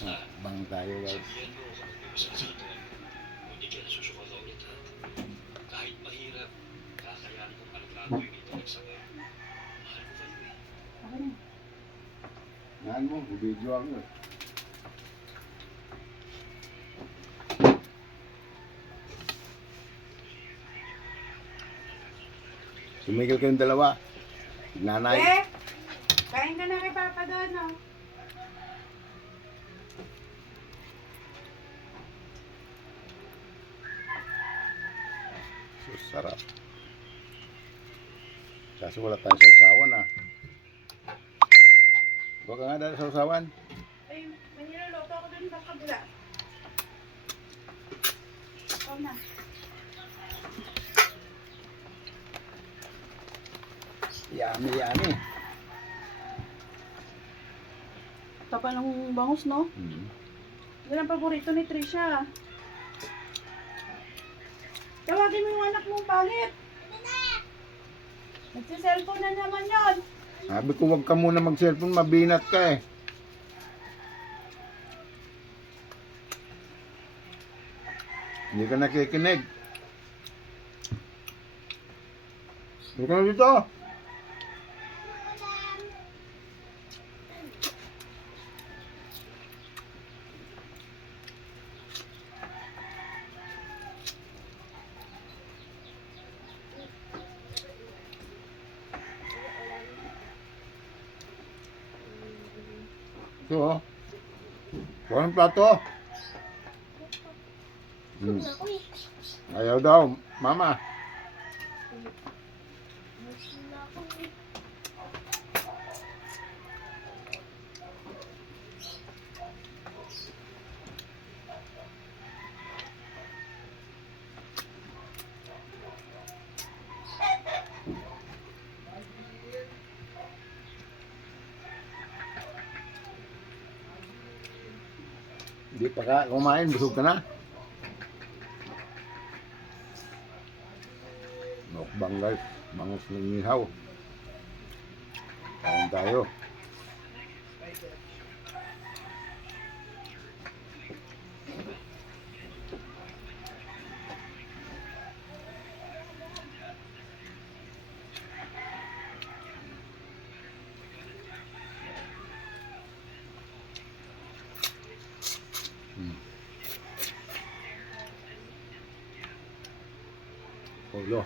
Bang tayo guys. Kahit mahirap, kakayanin ko ang gagawin ito nagsama. Mahal ko kayo eh. Yan mo, video ako. Sumigil kayong dalawa. Nanay. Eh, kain ka na kay Papa doon, no? Sus, sarap. Kaso wala tayong sausawan ah. Huwag ka nga dahil sausawan. Ay, may niluluto ako doon sa kabila. Ikaw na. Yummy, yummy. Tapa ng bangus, no? Yan ang paborito ni Trisha. Tawagin mo yung anak mong pangit. Nagsiselfone na naman yon. Sabi ko huwag ka muna mag-cellphone, mabinat ka eh. Hindi ka nakikinig. Hindi ka na dito. Ito oh. Kuha ng plato. Ayaw daw, mama. Hindi pa ka kumain, busog ka na. Mukbang guys, bangus ng ihaw. Kain tayo. Ulo.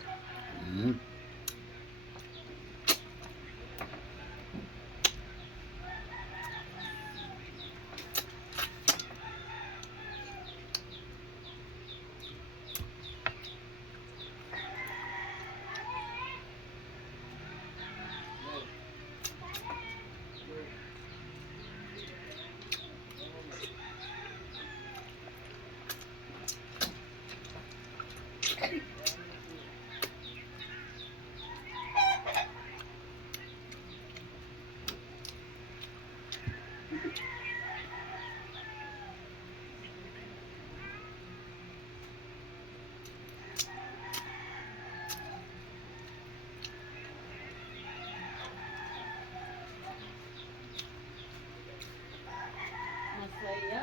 Masaya.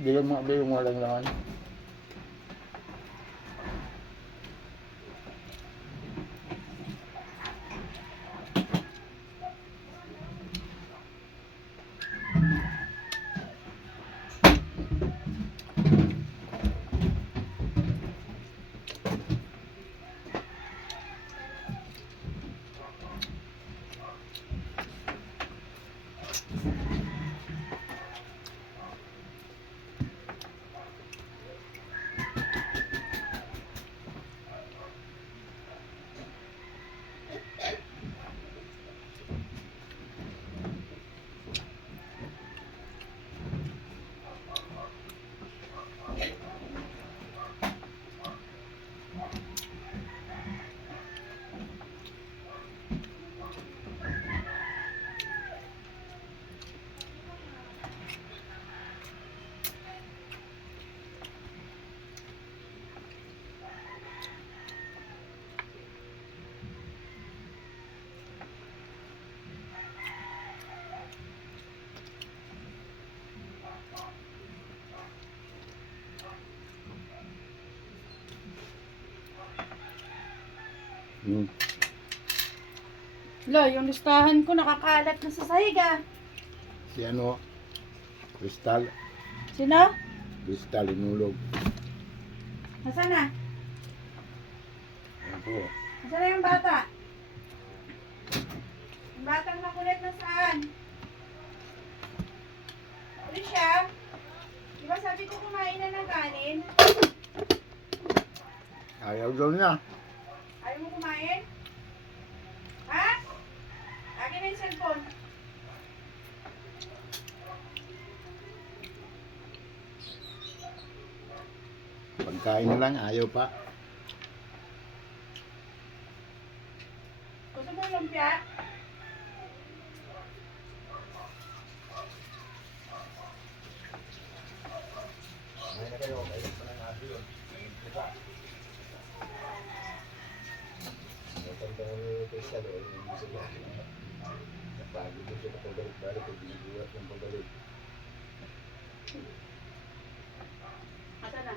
Bilong mo lang naman. Hmm. Lo, yung listahan ko nakakalat na sa sahig ah. Si ano? Kristal. Sino? Kristal inulog. Nasaan na? Ayan po. Nasaan na yung bata? Yung batang makulit na saan? Ulit siya? Di ba sabi ko kumain na ng kanin? Ayaw daw niya. Ayaw mo kumain? Ha? Lagi na yung cellphone. Pagkain na lang, ayaw pa. Gusto mo lumpia? Asan na?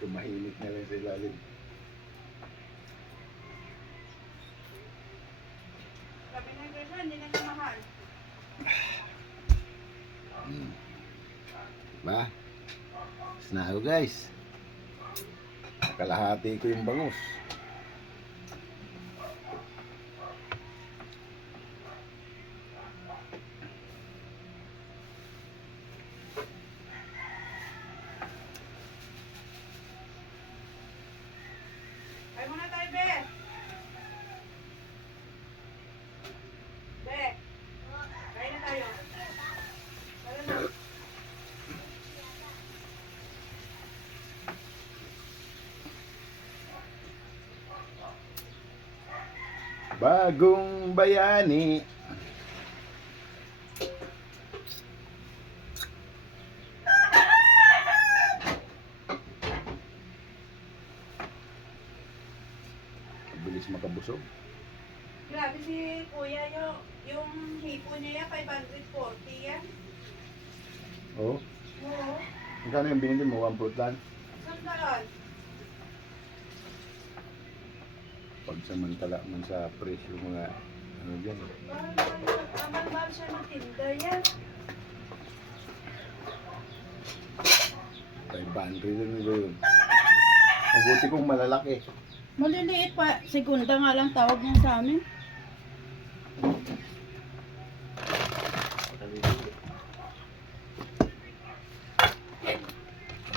Tumahimik na lang sa ilalim. Sabi ng girlfriend, hindi na niya mahal. Ba? Tapos na ako guys. Kalahati ko yung bangus. Ay muna tayo, Be. Be. Kain na tayo. Tara na. Bagong bayani. Bilis makabusog. Grabe si Kuya, yung hipo niya yan, 540 yan. Oh, Oo. magkano yung binili mo? 1 fruit lang? Saan daan? Pagsamantala man sa presyo mga ano dyan. Mahal siya magtinda yan. 500 lang nito yun. Mabuti kong malalaki. Maliliit pa. Segunda nga lang tawag niya sa amin.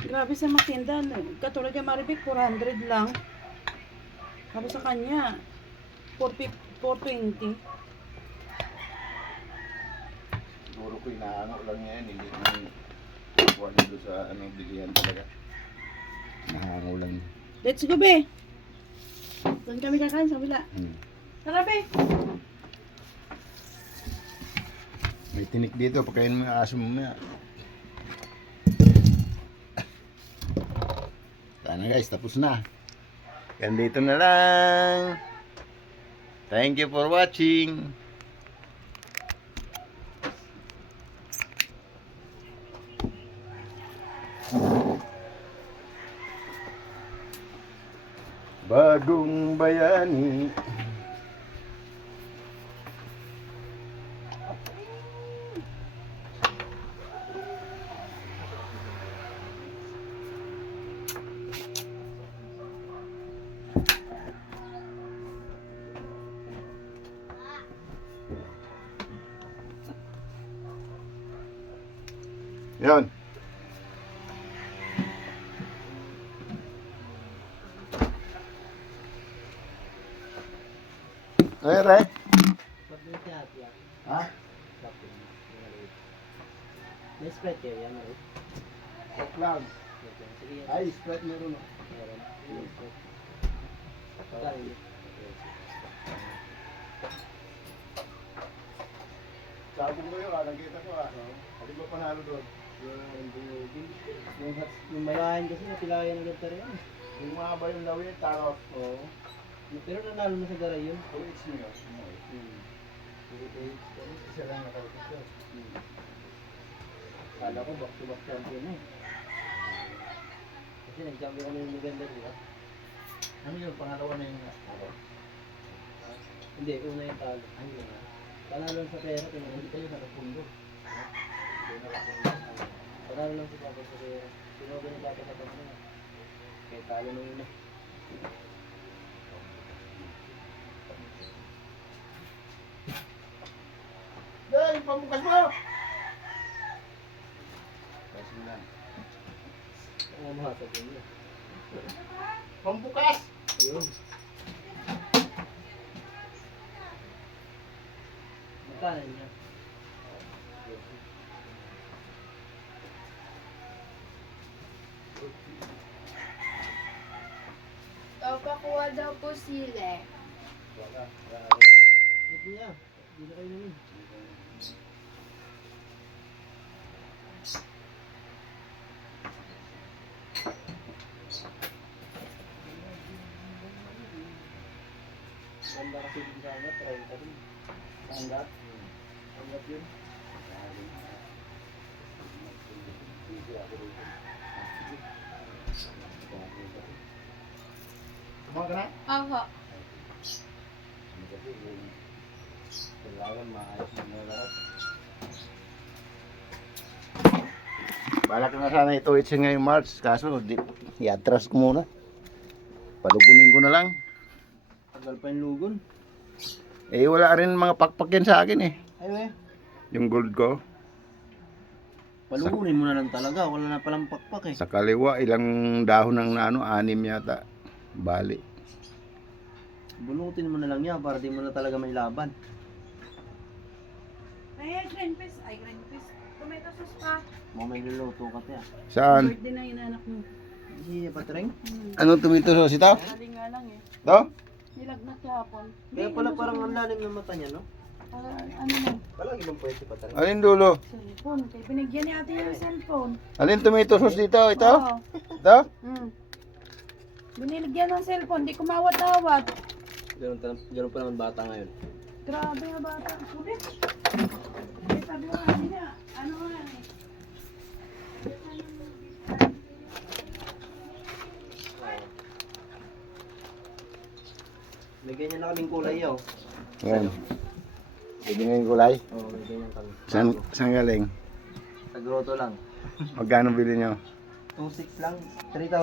Grabe sa matinda. Katulad yung Maribik, 400 lang. Sabi sa kanya, 420. Siguro ko inaano lang yan. Hindi naman kuha nito sa ano, bilihan talaga. Nahango lang. Let's go, Be. Doon kami kakain sa kabila. Tara, Be. May tinik dito. Pagkain mo yung aso mo na. na guys, tapos na. Ganito na lang. Thank you for watching. Bagong Bayani. Yan. Ay, Ray. Ha? May spread kayo yan, right? Oklang. Sige yan. Ay, spread meron. Meron. Sabong ko yun, nakita ko Hindi ba panalo doon? Yung malayan kasi napilayan agad tayo yan. Yung mga ba yung lawin, tarot. Oo. Pero nanalo na sa garay yun. Tuwits niyo. Isa lang nakaulit yun. Kala ko back to back champion eh. Kasi nag-champion kami ng November, di ba? Ano yung pangalawa na yung ako? Hindi, una yung talo. Ano yun? Panalo lang sa pera, Hindi kayo nakapundo. panalo lang sa papa sa pera. Sinuga ni papa sa papa na. Kaya talo nung una. Dahil, pamukas mo! Kasi lang. Ang mahasag yun niya. Pambukas! Ayun. Magkano niya? Papakuha daw po sila. Wala. Ito niya. Hindi na kayo namin. Ganda kasi din sa amin, try ka din. Sangat. Sangat yun. Kumain ka na? Oho. Kailangan maayos na mga lahat. Balak na sana ito itsin ngayong March. Kaso, i-atras ko muna. Palugunin ko na lang. Tagal pa yung lugon. Eh, wala rin mga pakpak yan sa akin eh. Ay we, Yung gold ko. palugunin mo na lang talaga. Wala na palang pakpak eh. Sa kaliwa, ilang dahon ng ano, 6 yata. Bali. Bunutin mo na lang yan para di mo na talaga may laban. Ay, green peas. Ay, green peas. Tomato sauce pa. Mga may luluto ka tiya. Saan? Birthday na yung anak mo. Si Patreng? Anong tumito sauce ito? Mali nga lang eh. Ito? Nilagnat kahapon. Kaya Hindi, pala ano parang sa- ang lalim ng mata niya, no? Ano lang, Palagi bang pwede si Patreng? Alin dulo? cellphone. Kaya binigyan ni ate yung cellphone. Alin tomato sauce dito? Ito? Oo. Ito? Binigyan ng cellphone, di kumawat-awat. Ganun pa naman bata ngayon. Grabe na bata. Sulit. Eh, sabi ko nga niya, ano nga eh. May ganyan na kaming kulay yaw. Yan. Bigyan yung kulay. Oo, may ganyan kami. Saan galing? Sa grotto lang. Magkano bili nyo? 2.6 lang. 3,000.